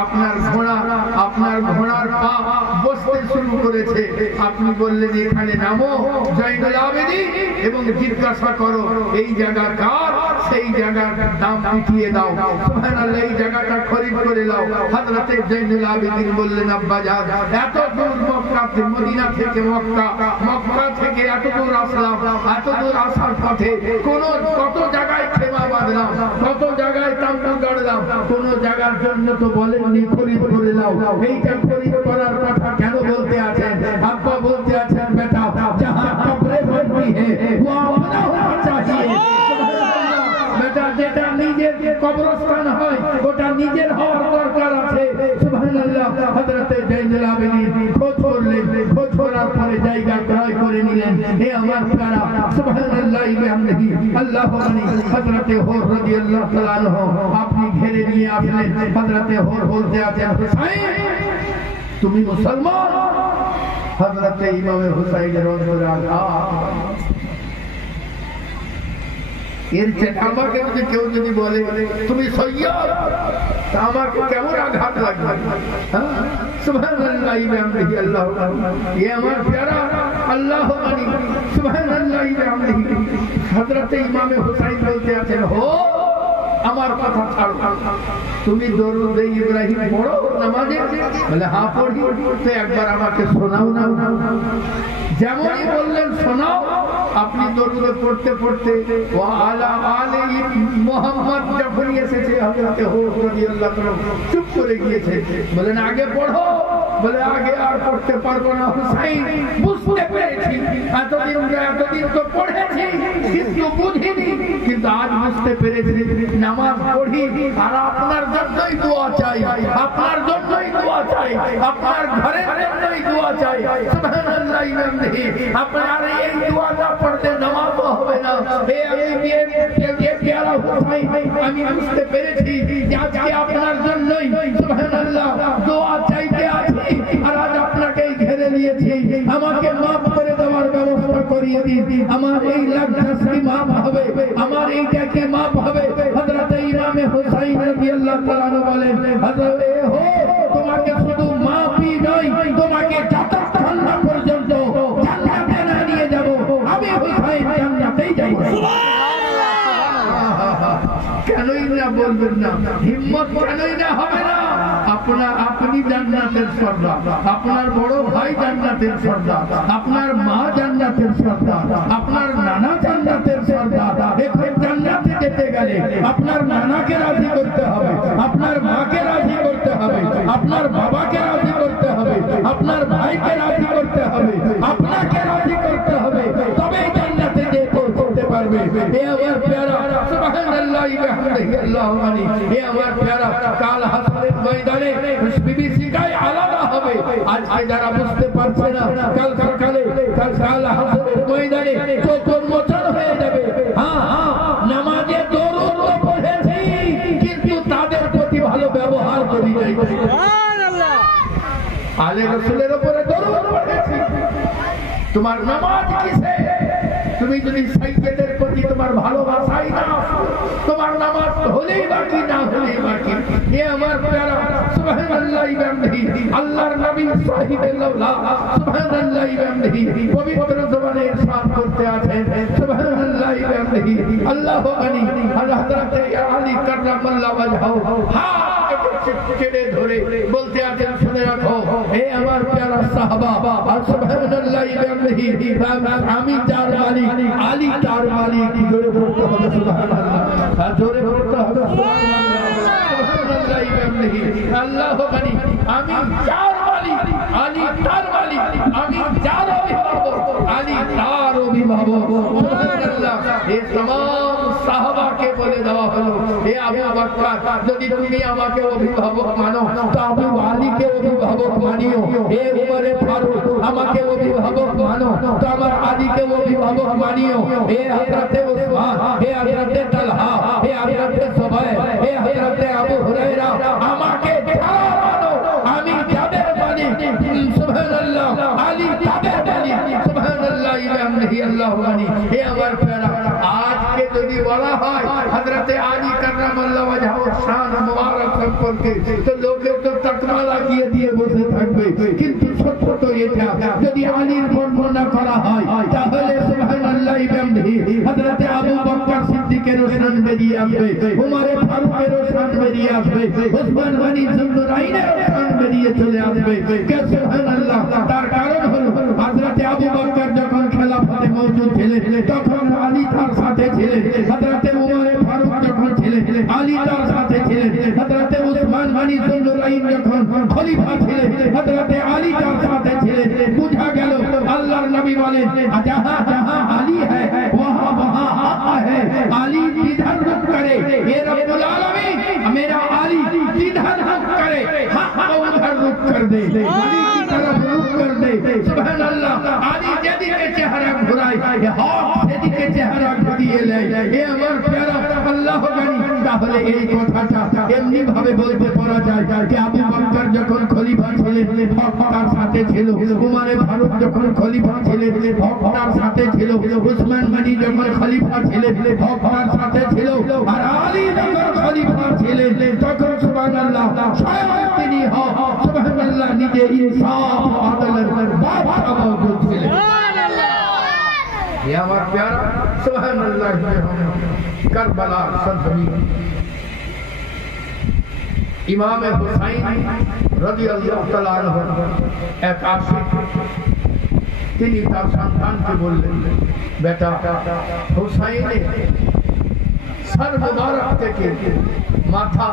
আপনার ঘোড়ার পা বসতে শুরু করেছে আপনি বললেন এখানে নামো জয়নুল আবেদিন এবং জিজ্ঞাসা করো এই জায়গা কার সেই জায়গার দাম মিটিয়ে দাও সুবহানাল্লাহ এই জায়গাটা খরিদ করে নাও হযরতে জয়নুল আবেদিন বললেন আব্বা জান এত দূর মক্কা থেকে মদিনা থেকে মক্কা থেকে এত দূর আসলাম এত দূর আসার পথে কত জায়গায় খেমা বাঁধলাম কত জায়গায় তাম্বু গাড়লাম কোন জায়গার জন্য তো বলেননি খরিদ করে নাও এইটা খরিদ করার কথা কেন বলতে আছেন আব্বা বলতে আছেন বেটা যাহা কবরে ভর্তি হে वो अपना होना चाहिए বেটা যেটা নিজের কবরস্থান হয় ওটা নিজের হওয়ার দরকার আছে সুবহানাল্লাহ হযরতে জয়নুল আবেদিন খোঁজ করলেন খোঁজ করার পরে জায়গা ক্রয় করে নিলেন হে আমার প্যারা সুবহানাল্লাহ বিহামদিহি আল্লাহু আকবার হযরতে হুর রাদিয়াল্লাহু তাআলা আনহু আপনি ঘিরে নিয়ে আসলেন হযরতে হুর বলতে আছেন হুসাইন তুমি মুসলমান হযরতে ইমামে হুসাইনের অন্তরে আঘাত এর চেয়ে আমাকে যদি কেউ যদি বলে তুমি সৈয়দ তা আমাকে কেমন আঘাত লাগবে সুবহানাল্লাহ বিহামদিহি আল্লাহু আকবার ये আমার প্যারা আল্লাহু আকবার সুবহানাল্লাহ বিহামদিহি হযরতে ইমামে হুসাইন বলতে আছেন হো আমার কথা ছাড়ো তুমি দরুদ ইব্রাহিম পড়ো নামাজে বলে হ্যাঁ পড়ি তো একবার আমাকে শোনাও না যেমনই বললেন শোনাও আপনি দরুদ পড়তে পড়তে ওয়া আলা আলি মুহাম্মদ যখন এসেছে হযরতে হুর রাদিয়াল্লাহু তাআলা চুপ করে গিয়েছে বলেন আগে পড়ো বলে আগে আর পড়তে পারবো না হুসাইন বুঝতে পেরেছি এতদিন তো পড়েছি কিন্তু বুঝিনি কিন্তু আজ বুঝতে পেরেছি নামাজ পড়ি আর আপনার জন্যই দোয়া চাই আপনার জন্যই দোয়া চাই আপনার ঘরের জন্যই দোয়া চাই সুবহানাল্লাহ বিহামদিহি আপনার এই দোয়াটা পড়তে নামাজও হবে না আমি বুঝতে পেরেছি যে আজকে আপনার জন্যই সুবহানাল্লাহ দোয়া চাইতে আছি আর আজ আপনাকে ঘিরে নিয়েছি আমাকে মাফ করে দেওয়ার ব্যবস্থা করিয়ে দিন আমার এই লাখি মাফ হবে আমার এইটা কি মাফ হবে হযরত ইমামে হুসাইন রাদিয়াল্লাহু তাআলা বলেন হযরতে হো তোমাকে শুধু মাফই নয় তোমাকে যতক্ষণ না পর্যন্ত জান্নাতে না নিয়ে যাব আমি হুসাইন জান্নাতেই যাই কেনই না বলবেন না হিম্মত কেনই না হবে না আপনি জান্নাতের সর্দার আপনার বড় ভাই জান্নাতের সর্দার আপনার মা জান্নাতের সর্দার আপনার নানা জান্নাতের সর্দার এখন জান্নাতে যেতে গেলে আপনার নানাকে রাজি করতে হবে আপনার মাকে রাজি করতে হবে আপনার বাবাকে রাজি করতে হবে আপনার ভাইকে রাজি করতে হবে আপনাকে রাজি করতে হবে তবেই জান্নাতে যেতে পারবে এ আমার প্যারা नहीं अल्लाह मानी हे আমার प्यारा কাল হাসরের ময়দানে বিভীষিকায় আলাদা হবে আজকে যারা বুঝতে পারছে না কাল কালে কাল হাসরের ময়দানে চোখের মোচন হয়ে যাবে হ্যাঁ হ্যাঁ নামাজে দরুদ পড়েছি কিন্তু তাদের প্রতি ভালো ব্যবহার করি নাই সুবহানাল্লাহ আলে রাসূলের উপরে দরুদ পড়েছি তোমার নামাজ কিসে তুমি যদি সাইয়্যিদের প্রতি তোমার ভালোবাসাই না তোমার নামাজ হলেই বাকি না হলেই বাকি এ আমার প্যারা সুবহানাল্লাহ বিহামদিহি আল্লাহর নবী সাহিবুল্লাহ সুবহানাল্লাহ বিহামদিহি পবিত্র জবানে ইরশাদ করতে আছেন সুবহানাল্লাহ বিহামদিহি আল্লাহ গানি হযরত আলী কাররামাল্লাহু ওয়াজহু হাত চেড়ে ধরে বলতে আছেন শুনে রাখো হে আমার প্যারা সাহাবা সুবহানাল্লাহ বিহামদিহি আমি যার মালিক আলী তার মালিক জোরে বলতে হবে সুবহানাল্লাহ জোরে বলতে হবে সুবহানাল্লাহ আল্লাহ গানি আমি যার মালিক আলী তার মালিক আমি যার অভিভাবক আলী তার অভিভাবক সুবহানাল্লাহ এই तमाम সাহাবাকে বলে দেওয়া হলো হে আবু বকর যদি তুমি আমাকে অভিভাবক মানো তো আবু আলীকে অভিভাবক মানিও হে উমরে ফারুক আমাকে অভিভাবক মানো তো আমার আলীকে অভিভাবক মানিও হে হযরত উসমান হে হযরত তালহা হে হযরত সুবাই হে হযরত আবু হুরায়রা আমাকে যারা মানো আমি যাদের মানি সুবহানাল্লাহ আলী তাদের মানি সুবহানাল্লাহ বিহামদিহি আল্লাহু মানি হে আমার প্যারা আজকে যদি বলা হয় হযরত আলী কাররামাল্লাহু ওয়াজহু শান মুবারক সম্পর্কে তো লোকে তো তাকমা লাগিয়ে দিয়ে বসে থাকবে কিন্তু সত্য তো এটা যদি আলীর বর্ণনা করা হয় তাহলে সুবহানাল্লাহ বিহামদিহি হযরত আবু বকর সিদ্দিকের শান বেরিয়ে আসবে উমরে ফারুকের শান বেরিয়ে আসবে ওসমান গনি জুলনুরাইনের শান বেরিয়ে চলে আসবে কে সুবহানাল্লাহ তার কারণ হলো হযরত আবু বকর যখন খেলাফতে মওজুদ ছিলেন তখন আলী তার সাথে ছিলেন হযরত উমরে ফারুক যখন ছিলেন আলী তার সাথে ছিলেন হযরত উসমান গনি জুলনুরাইন যখন খলিফা ছিলেন হযরত আলী তার সাথে ছিলেন বুঝা গেল আল্লাহর নবী বলেন जहां जहां आली है वहां वहां हक है आली जिधर रुख करे ये रब्बुल आलमीन मेरा आली जिधर हक करे हक उधर रुख कर दे आली की तरफ रुख कर दे सुभान अल्लाह आली যেদিকে চেহারা ঘুরায় ये हक সেদিকে চেহারা ঘুরিয়ে নেয় এ আমার প্যারা আল্লাহ জানি তাহলে এই কথাটা এমনি ভাবে বলতে পারা যায় যে আবু বকর যখন খলিফা ছিলেন হক তার সাথে ছিল উমরে ফারুক যখন খলিফা ছিলেন হক তার সাথে ছিল উসমান গনি যখন খলিফা ছিলেন হক তার সাথে ছিল আর আলী যখন খলিফা ছিলেন তখন সুবহানাল্লাহ স্বয়ং তিনি হক সুবহানাল্লাহ নিজে ইনসাফ আদলের বাদশা মওজুদ ছিলেন সুবহানাল্লাহ ये हमारा प्यारा सुबहानअल्लाह करबला सरजमीन इमाम हुसैन রাদিয়াল্লাহু তাআলা আনহু এক আশিক তিনি তার সন্তানকে বললেন বেটা হুসাইনের সর মুবারক থেকে মাথা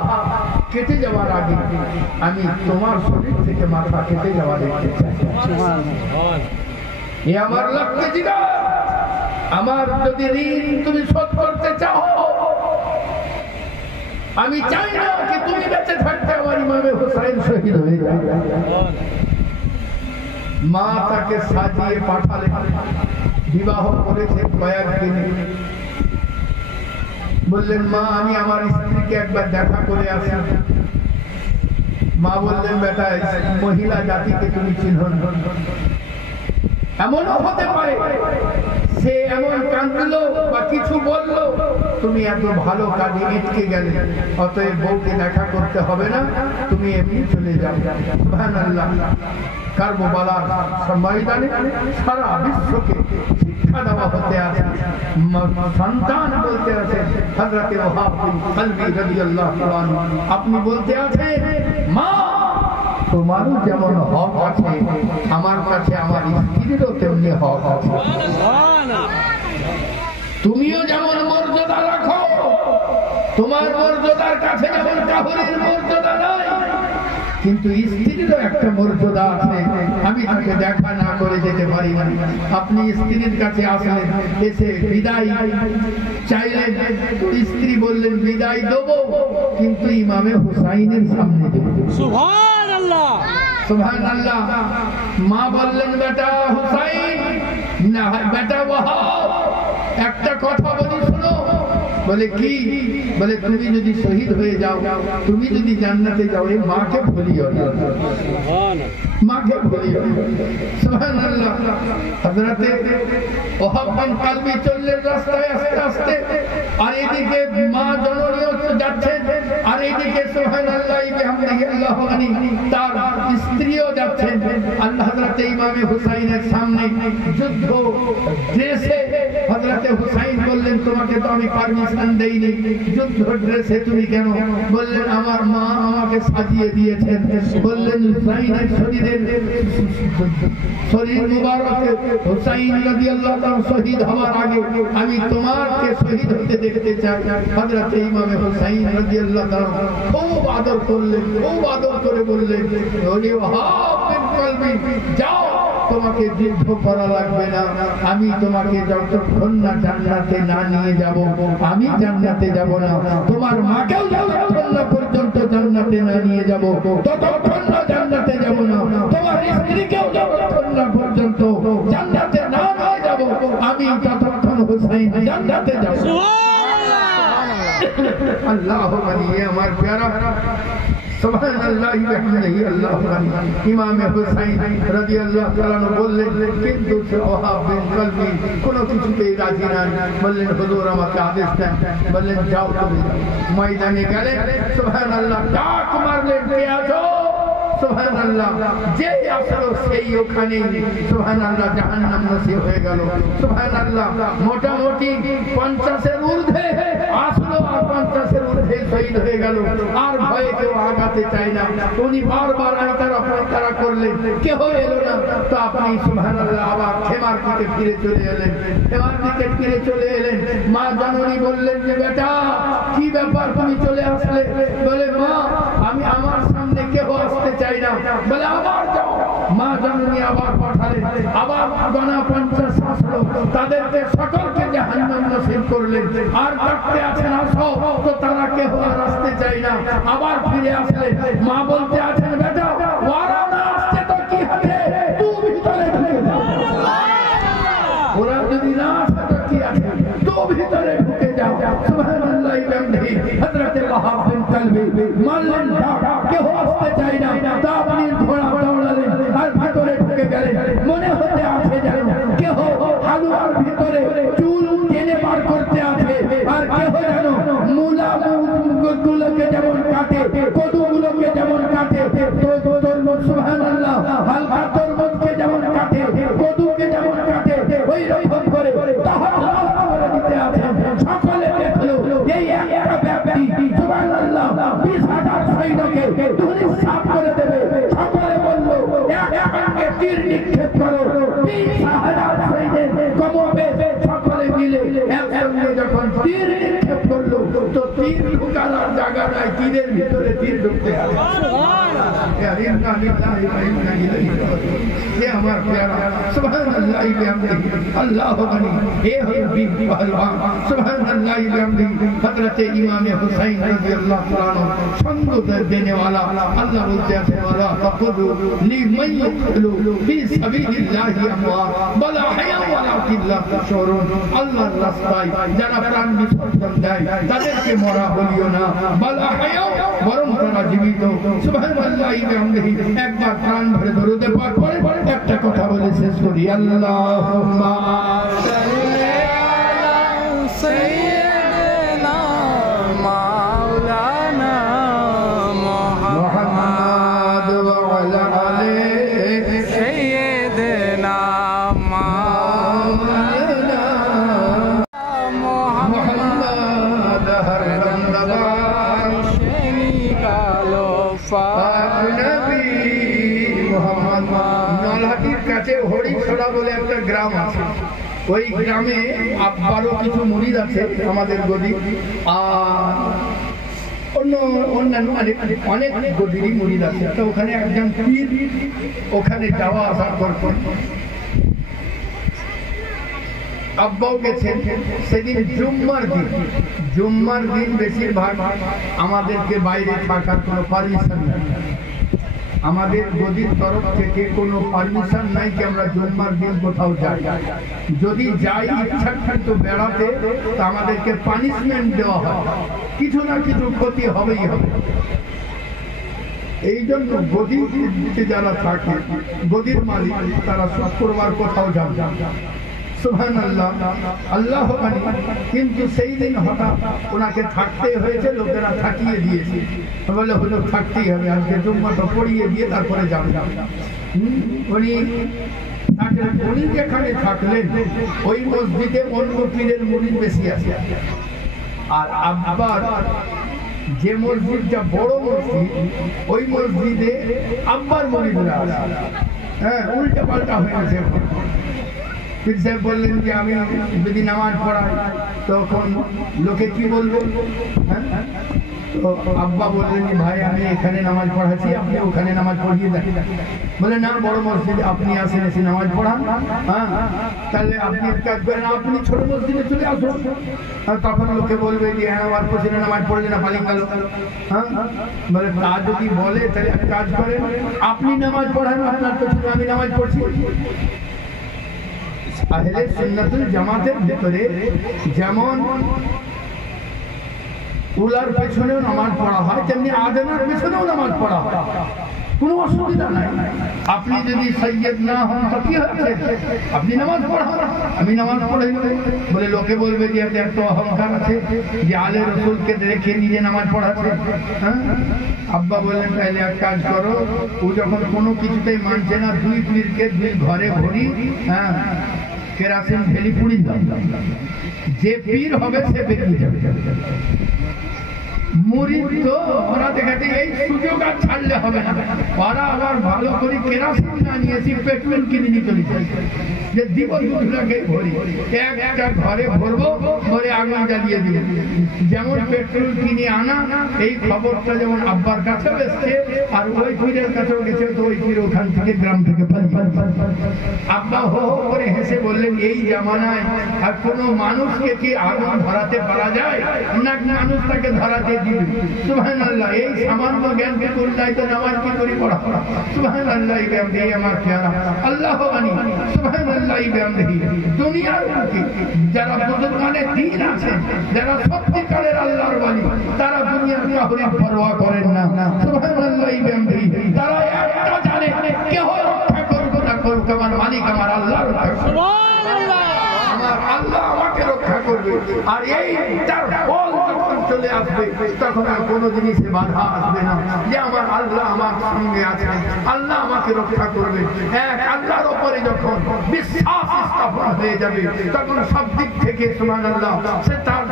কেটে যাওয়ার আগে আমি তোমার শরীর থেকে মাথা কেটে যাওয়া দেখতে চাই সুবহানাল্লাহ এ আমার লক্ষ্য জিগা আমার যদি ঋণ তুমি শোধ করতে চাও আমি চাই না যে তুমি বেঁচে থাকতে আমার ইমামে হুসাইন শহীদ হয়ে যায় মা তাকে সাজিয়ে পাঠালেন বিবাহ করেছে কয়েকদিন বললেন মা আমি আমার স্ত্রীকে একবার দেখা করে আসি মা বললেন বেটা মহিলা জাতিকে তুমি চিনো না এমনও হতে পারে সে এমন কাঁদলো বা কিছু বললো তুমি এত ভালো কাজে আটকে গেলে অতএব বউকে দেখা করতে হবে না তুমি এমনি চলে যাও সুবহানাল্লাহ কারবালার ময়দানে সারা বিশ্বকে শিক্ষা দেওয়া হতে আছে সন্তান বলতে আছে হযরত ওয়াহাব বিন কলবি রাদিয়াল্লাহু তাআলা আপনি বলতে আছে মা তোমারও যেমন হক আছে আমার কাছে আমার স্ত্রীরও তেমনি হক আছে তুমিও যেমন মর্যাদা রাখো তোমার মর্যাদার কাছে যেমন কাফিরের মর্যাদা নাই কিন্তু স্ত্রীরও একটা মর্যাদা আছে, আমি তাকে দেখা না করে যেতে পারি না। আপনি স্ত্রীর কাছে আসলেন, এসে বিদায় চাইলেন, স্ত্রী বললেন বিদায় দেবো কিন্তু ইমামে হুসাইনের সামনে দেবো। সুবহানাল্লাহ সুবহানাল্লাহ। মা বললেন বেটা হুসাইন না বেটা ওয়াহাব, একটা কথা বলি শোনো। বলে কি? বলে তুমি যদি শহীদ হয়ে যাও, তুমি যদি জান্নাতে যাও, এই মাকে ভুলিও না, মাকে ভুলিও। সুবহানাল্লাহ। হযরতে ওয়াহাব বিন কালবি চললেন রাস্তায় আস্তে আস্তে, আর এদিকে মা জননীও যাচ্ছেন, আর এদিকে সুবহানাল্লাহ বিহামদিহি আল্লাহু আনি তার স্ত্রীও যাচ্ছেন। আল্লাহ হযরতে ইমামে হুসাইনের সামনে যুদ্ধ ড্রেসে হযরতে হুসাইন বললেন তোমাকে তো আমি পারমিশন দেইনি, যুদ্ধ ড্রেসে তুমি কেন? বললেন আমার মা আমাকে সাজিয়ে দিয়েছেন। বললেন হুসাইনের শরীর মুবারকে হুসাইন রাদিয়াল্লাহু তাআলা শহীদ হওয়ার আগে আমি তোমাকে শহীদ হতে দেখতে চাই। হযরতে ইমামে হুসাইন রাদিয়াল্লাহু তাআলা খুব আদর করলেন, খুব আদর করে বললেন ওরে ওয়াহাব বিন কালবি যাও, তোমাকে যুদ্ধ করা লাগবে না, আমি তোমাকে যতক্ষণ না জান্নাতে না নিয়ে যাব আমি জান্নাতে যাব না, তোমার মাকেও যতক্ষণ না পর্যন্ত জান্নাতে না নিয়ে যাব ততক্ষণ না জান্নাতে যাব না, তোমার স্ত্রীকেও যতক্ষণ না পর্যন্ত জান্নাতে না নিয়ে যাব আমি ততক্ষণ হুসাইন জান্নাতে যাব। আল্লাহু আকবার। আমার প্যারা সুবহানাল্লাহ বিহামদিহি আল্লাহু আকবার। ইমামে হুসাইন রাদিয়াল্লাহু তাআলা বললেন কিন্তু ওয়াহাব বিন কালবি কোনো কিছুতেই রাজি না। বললেন হুজুর আমাকে আদেশ দেন। বললেন যাও তুমি। ময়দানে গেলেন, সুবহানাল্লাহ ডাক মারলেন কে আছো? সুবহানাল্লাহ যে আসলো সেই ওখানে সুবহানাল্লাহ জাহান্নাম নসিব হয়ে গেল। সুবহানাল্লাহ মোটামুটি 50-এর ঊর্ধ্বে আসলো, আর 50-এর ঊর্ধ্বে শহীদ হয়ে গেল। আর ভয়ে কেউ আগাতে চায় না। উনি বারবার আইতারা করলেন, কেউ এলো না। তো আপনি সুবহানাল্লাহ আবার খেমার দিকে ফিরে চলে এলেন, খেমার দিকে ফিরে চলে এলেন। মা জননী বললেন যে বেটা কি ব্যাপার তুমি চলে আসলে? বলে মা আমি আমার সামনে কেউ আসতে চাই না। বলে আবার যাও। মা জননী আবার পাঠালেন, আবার গণা 50 আসলো, তাদেরকে সকলকে জাহান্নাম নসিব করলেন। আর ডাকতে আছেন আসো, তো তারা কেউ আর আসতে চাই না। আবার ফিরে আসলে মা বলতে আছেন বেটা ওরা না আসছে তো কি হবে, তুমি ভিতরে ঢুকে যাও। ওরা যদি না আসে তো কি আছে, তুমি ভিতরে ঢুকে যাও। সুবহানাল্লাহ বিহামদিহি। হযরতে ওয়াহাব বিন কালবি মারলেন ডাক, কেউ আসতে চাই না। তা আপনি ঘোড়া দৌড়ালেন আর ভিতরে ঢুকে গেলেন। মনে হতে আছে যেন কেউ হালুয়ার ভিতরে চুল টেনে বার করতে আছে, আর কেউ যেন মূলা গুলোকে যেমন কাটে, কদুগুলোকে যেমন কাটে, তরমুজ সুবহানাল্লাহ হালকা তরমুজকে যেমন কাটে, কদুকে যেমন কাটে, ওই রকম করে তাহলে দিতে আছে। সকলে দেখলো এই একটা ব্যক্তি সুবহানাল্লাহ 20,000 সৈন্যকে ধুলি সাফ করে দেবে। সকলে বলল একে তীর নিক্ষেপ করো। 20,000 সৈন্যের কমবে সকলে মিলে একসঙ্গে যখন তীর নিক্ষেপ করলো, তো তীর ঢুকার জায়গা নাই, তীরের ভিতরে তীর ঢুকতে আছে। আমার প্যারা সুবহানাল্লাহ বিহামদিহি আল্লাহু আকবার। হে বীর পহলওয়ান সুবহানাল্লাহ বিহামদিহি। হযরতে ইমামে হুসাইন রাদিয়াল্লাহু তাআলা সঙ্গ দেনে वाला আল্লাহ বলতে আছে ওয়ালা তাকুলু লিমান ইয়াকতুলু ফি সাবিলিল্লাহি আমওয়াত বাল আহয়া ওয়ালাকিল্লাহ তাশউরুন। আল্লাহর রাস্তায় যারা প্রাণ বিসর্জন দেয় তাদেরকে মরা বলিও না, বাল আহয়া বরং তারা জীবিত। সুবহানাল্লাহ বিহামদিহি। একবার প্রাণ ভরে দরুদ পাক পড়ে একটা কথা বলে শেষ করি। আল্লাহুম্মা সাল্লি আলা সাইয়্যিদিনা মাওলানা মুহাম্মদ ওয়া আলা আলি সাইয়্যিদিনা মাওলানা মুহাম্মদ হর বন্দগার শেনি কালো পাক নবী মুহাম্মদ। নলহাটির কাছে হরিছড়া বলে একটা গ্রাম আছে। ওই গ্রামে আব্বারও কিছু মুরিদ আছে আমাদের গদি। আর অন্যান্য অনেক গদিরই মুরিদ আছে। তো ওখানে একজন পীর ওখানে যাওয়া আসা করতেন। আব্বাও গেছেন। সেদিন জুম্মার দিন বেশিরভাগ আমাদেরকে বাইরে থাকার কোনো পারমিশন নেই। আমাদের গদির তরফ থেকে কোনো পারমিশন নাই যে আমরা জুম্মার দিন কোথাও যাই। যদি যাই ইচ্ছাকৃত বেড়াতে, তো আমাদেরকে পানিশমেন্ট দেওয়া হয়, কিছু না কিছু ক্ষতি হবেই হবে। এই জন্য গদিতে যারা থাকে, গদির মালিক, তারা শুক্রবার কোথাও যান। সুবহানাল্লাহ, আল্লাহ জানে। কিন্তু সেই দিন হঠাৎ ওনাকে থাকতে হয়েছে, লোকেরা থাকিয়ে দিয়েছে। বলে হুজুর থাকতেই হবে, আজকে জুম্মাটা পড়িয়ে দিয়ে তারপরে যাবেন। উনি যেখানে থাকলেন ওই মসজিদে অন্য পীরের মুরিদ বেশি আছে। আর আব্বার যে মসজিদটা বড় মসজিদ, ওই মসজিদে আব্বার মুরিদরা আছে। হ্যাঁ, উল্টা পাল্টা হয়েছে। পীর সাহেব বললেন যে আমি যদি নামাজ পড়াই তখন লোকে কি বলবে? তো আব্বা বললেন যে ভাই আমি এখানে নামাজ পড়াচ্ছি, আপনি ওখানে নামাজ পড়িয়ে দেন। বলে না, বড় মসজিদে আপনি আসেন, এসে নামাজ পড়ান। হ্যাঁ, তাহলে আপনি কাজ করেন, আপনি ছোট মসজিদে চলে আসুন। তখন লোকে বলবে যে হ্যাঁ আমার পেছনে নামাজ পড়লে না পালিয়ে গেল। হ্যাঁ, বলে তা যদি বলে তাহলে এক কাজ করেন, আপনি নামাজ পড়ান, আপনার পেছনে আমি নামাজ পড়ছি। আহলে সুন্নাতুল জামাতের ভিতরে যেমন উলার পেছনেও নামাজ পড়া হয়, তেমনি আদেনার পেছনেও নামাজ পড়া হয়, কোনো অসুবিধা নাই। আপনি যদি সৈয়দ না হন তো কি হচ্ছে? আপনি নামাজ পড়ান, আমি নামাজ পড়াই। বলে লোকে বলবে যে এত একটা অহংকার আছে যে আলে রসুলকে রেখে নিজে নামাজ পড়াচ্ছে। হ্যাঁ, আব্বা বললেন তাহলে এক কাজ করো, ও যখন কোনো কিছুতেই মানছে না, দুই পীরকে দুই ঘরে ভরি, হ্যাঁ কেরাসিন ঢেলি পুড়ি দাও, যে পীর হবে সে বেরিয়ে যাবে। মুরিদ তো ওরা দেখাতে এই সুযোগ আর ছাড়লে হবে না। ওরা আবার ভালো করে কেরাসিন না নিয়েছি, পেট্রোল কিনে নিয়ে চলে যায় যে দিবসগুলোকে ভরি, একটা ঘরে ভরবো, ভরে আগুন জ্বালিয়ে দিব। যেমন পেট্রোল কিনে আনা, এই খবরটা যেমন আব্বার কাছেও এসছে আর ওই পীরের কাছেও গেছে। তো ওই পীর ওখান থেকে গ্রাম থেকে আব্বা হো হো করে হেসে বললেন এই জামানায় আর কোনো মানুষকে কি আগুন ধরাতে পারা যায়? না, মানুষ তাকে ধরাতে দিবে। সুবহানাল্লাহ, এই সামান্য জ্ঞানকে তুললাই তো নামাজ কি করে পড়া। সুবহানাল্লাহ, এই আমার খেয়াল আল্লাহ বানি। সুবহানাল্লাহ, দুনিয়ার বুকে যারা বুজুর্গানে দ্বীন আছে, যারা সত্যিকারের আল্লাহর বানি, তারা দুনিয়ার কাউরির পরোয়া করেন না। সুবহানাল্লাহ, তারা একটা জানে কেউ রক্ষা করবে না করবে, আমার মালিক আমার আল্লাহ রক্ষা করবে, আমার আল্লাহ আমাকে রক্ষা করবে। আর এই তার ফল যখন চলে আসবে তখন আর কোনো জিনিসে বাধা আসবে না যে আমার আল্লাহ আমার সঙ্গে আছে, আল্লাহ আমাকে রক্ষা করবে। এক আল্লাহর উপরে যখন বিশ্বাস স্থাপন হয়ে যাবে তখন সব দিক থেকে সুবহানাল্লাহ সে তার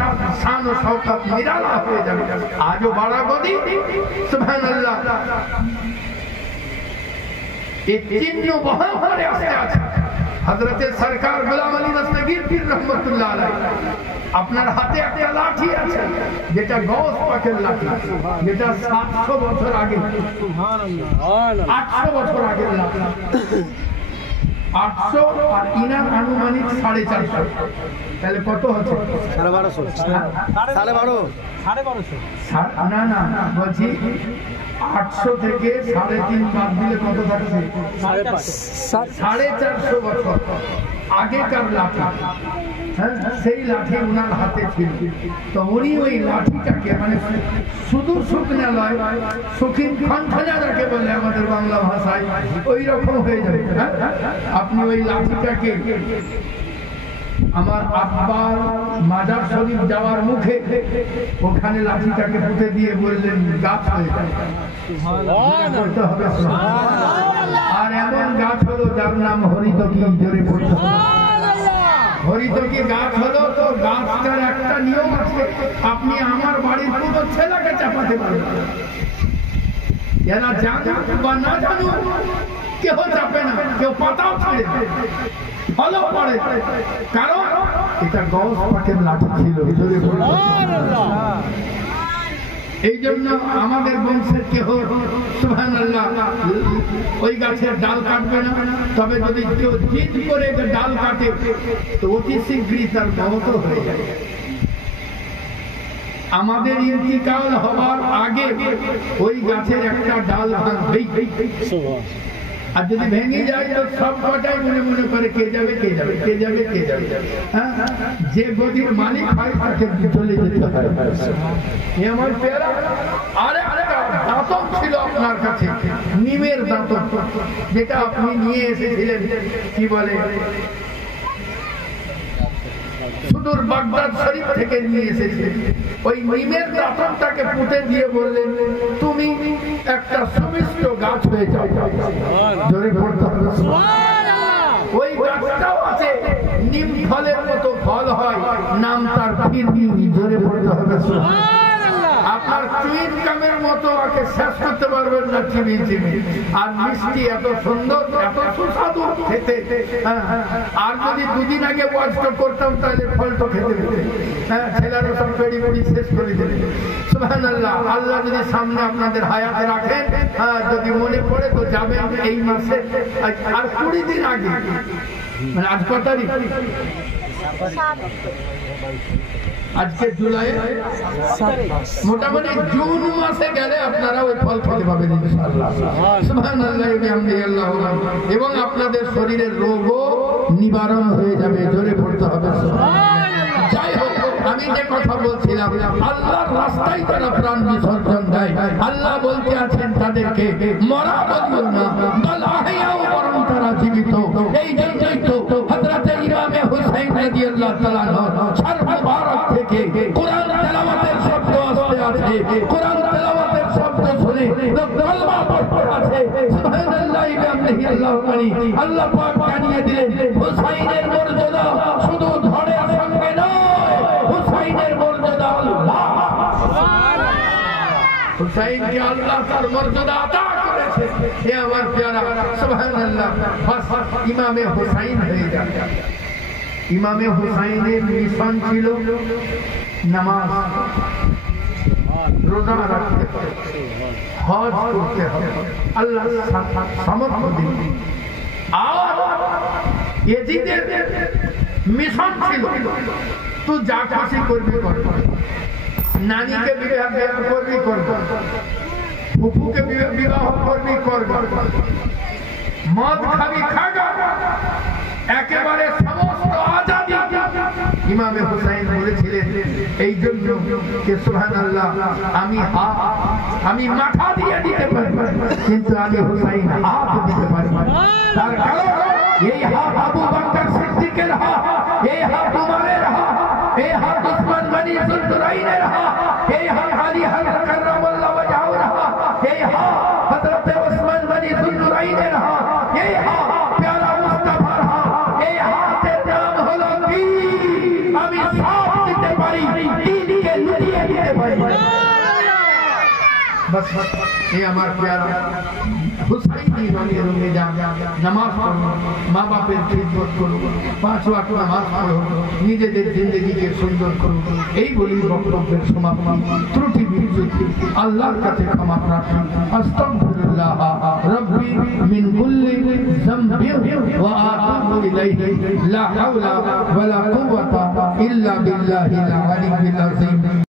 শান ও শওকত নিরালা হয়ে যাবে। আজও বড় গদি সুবহানাল্লাহ এই চিহ্ন বহন করে আসতে আছে। হযরতে সরকার গোলাম আলী দস্তগীর পীর রহমাতুল্লাহ আলাইহি, আপনার হাতে একটা লাঠি আছে যেটা গৌস পাকের লাঠি, যেটা 700 বছর আগে, সুবহানাল্লাহ 800 বছর আগের লাঠি। 800 আর ইনার আনুমানিক 450, তাহলে কত হচ্ছে? 1250। না না বলছি 800 থেকে 3.5 বাদ দিলে কত থাকছে? 450 বছর আগেকার লাঠি। হ্যাঁ, সেই লাঠি ওনার হাতে ছিল। তো উনি ওই লাঠিটাকে মানে শুধু শুকনা লয়, শুকিন খনখনা যাকে বলে আমাদের বাংলা ভাষায়, ওই রকম হয়ে যাবে। আপনি ওই লাঠিটাকে আমার আব্বার মাজার শরীফ যাওয়ার মুখে ওখানে লাঠিটাকে পুঁতে দিয়ে বললেন গাছ হয়ে যাবে। আর এমন গাছ হলো যার নাম হরিতকি। জোরে পড়তে হরিতকি গাছ হলো। তো গাছটার একটা নিয়ম আছে, আপনি আমার বাড়ির কোনো ছেলেকে চাপাতে পারবেন, এরা জানুক বা না জানুক কেউ চাপে না, কেউ পাতাও ছেড়ে ভালো পড়ে, কারণ এটা গৌস পাকের লাঠি ছিল। এই জন্য আমাদের বংশের কেহ সুবহানাল্লাহ ওই গাছের ডাল কাটবে না, তবে যদি কেউ জিদ করে ডাল কাটে তো অতি শীঘ্রই তার মওত হয়ে যায়। আমাদের ইন্তিকাল হবার আগে ওই গাছের একটা ডাল ভাঙবেই, আর যদি ভেঙে যায় তো সব কটাই মনে মনে করে কে যাবে কে যাবে কে যাবে কে যাবে। হ্যাঁ, যে গদির মালিক হয় তাকে চলে যেতে হয়। আমার পেয়ারা আরেকটা দাঁতন ছিল আপনার কাছে, নিমের দাঁতন, যেটা আপনি নিয়ে এসেছিলেন কি বলে সুদূর বাগদাদ শরীফ থেকে নিয়ে এসেছিলেন। ওই নিমের দাঁতনটাকে পুঁতে দিয়ে বললেন তুমি একটা সুমিষ্ট গাছ হয়ে যাও। জোরে পড়তে হবে সুবহানাল্লাহ। ওই গাছটাও আছে, নিম ফলের মতো ফল হয়, নাম তার ফিরনি। জোরে পড়তে হবে সুবহানাল্লাহ। আপনার চুইন কামের মতো ওকে শেষ করতে পারবেন না চিনি চিনি, আর মিষ্টি এত সুন্দর এত সুস্বাদু খেতে। আর যদি দুদিন আগে ওয়াজটা করতাম তাহলে ফলটা খেতে পেতে। হ্যাঁ, ছেলেরা সব পেড়ি পেড়ি শেষ করে দেবে। সুবহানাল্লাহ। আল্লাহ যদি সামনে আপনাদের হায়াতে রাখেন, যদি মনে পড়ে তো যাবেন এই মাসে। আর 20 দিন আগে, মানে আজ কত তারিখ? আজকে জুলাই, মোটামুটি জুন মাসে গেলে আপনারা ওই ফল খেতে পাবেন ইনশাআল্লাহ। সুবহানাল্লাহ বিহামদিহি। এবং আপনাদের শরীরের রোগও নিবারণ হয়ে যাবে। জোরে পড়তে হবে সুবহানাল্লাহ। যাই হোক, আমি যে কথা বলছিলাম, আল্লাহর রাস্তায় যারা প্রাণ বিসর্জন দেয়, আল্লাহ বলতে আছেন তাদেরকে মরা বলিও না, বল আহইয়াও, বরং তারা জীবিত। এই জন্যই তো হযরত ইমাম হুসাইন রাদিয়াল্লাহু তাআলা মুবারক থেকে কোরআন তেলাওয়াতের শব্দ আসতে আছে, কোরআন তেলাওয়াতের শব্দ শুনে কলমা পড়তে আছে। সুবহানাল্লাহ বিহামদিহি। আল্লাহ পাক জানিয়ে দিলেন হুসাইনের মর্যাদা শুধু ধরের সঙ্গে নয়, হুসাইনের মর্যাদা আল্লাহ। হুসাইনকে আল্লাহ তার মর্যাদা আতা করেছে। হে আমার প্যারা, সুবহানাল্লাহ। ইমামে হুসাইন হয়ে যায়। ইমামে হুসাইনের মিশন ছিল নামাজ, রোজা রাখতে হবে, হজ করতে হবে, আল্লাহ সামর্থ্য দিন। আর ইয়াজিদের মিশন ছিল তুই যা খুশি করবি করবি, নানিকে বিবাহ করবি করবি, ফুফুকে বিবাহ করবি করবি, মদ খাবি খাগা, একেবারে সমস্ত আজাদি ইমামে হুসাইন বলেছিলেন। এই জন্য সুবহানাল্লাহ, আমি মাথা দিয়ে দিতে পারি কিন্তু আমি হুসাইন হাত দিতে পারি। তার কারণ এই হাত আবু বকর সিদ্দিকের হাত, এই হাত উমরের হাত, এই হাত উসমান গনি যুলকারনাইনের হাত, এই হাত আলী হযরত কাররামাল্লাহু ওয়াজহুর হাত, এই হাত হযরত উসমান গনি যুলকারনাইনের হাত, এই হাত প্যারা মুস্তাফার হাত। এই হাতের নাম হলো দ্বীন। আমি সাফ দিতে পারি, দ্বীনকে লুটিয়ে দিতে পারি। बस ये हमार प्यारा हुसैन की रंगे जा नमाज पढ़ो, माँ बापेर खिदमत करो, 5 ওয়াক্ত নামাজ পড়ো, নিজেদের জিন্দেগিকে সুন্দর করো। এই বলি বক্তব্যের সমাপ্তি। ত্রুটি বিচ্যুতি আল্লাহর কাছে ক্ষমা প্রার্থী। আস্তাগফিরুল্লাহ রাব্বি মিন কুল্লি যামবিন ওয়া আতুবু ইলাইহি লা হাওলা ওয়া লা কুওয়াতা ইল্লা বিল্লাহিল আলিয়্যিল আযীম।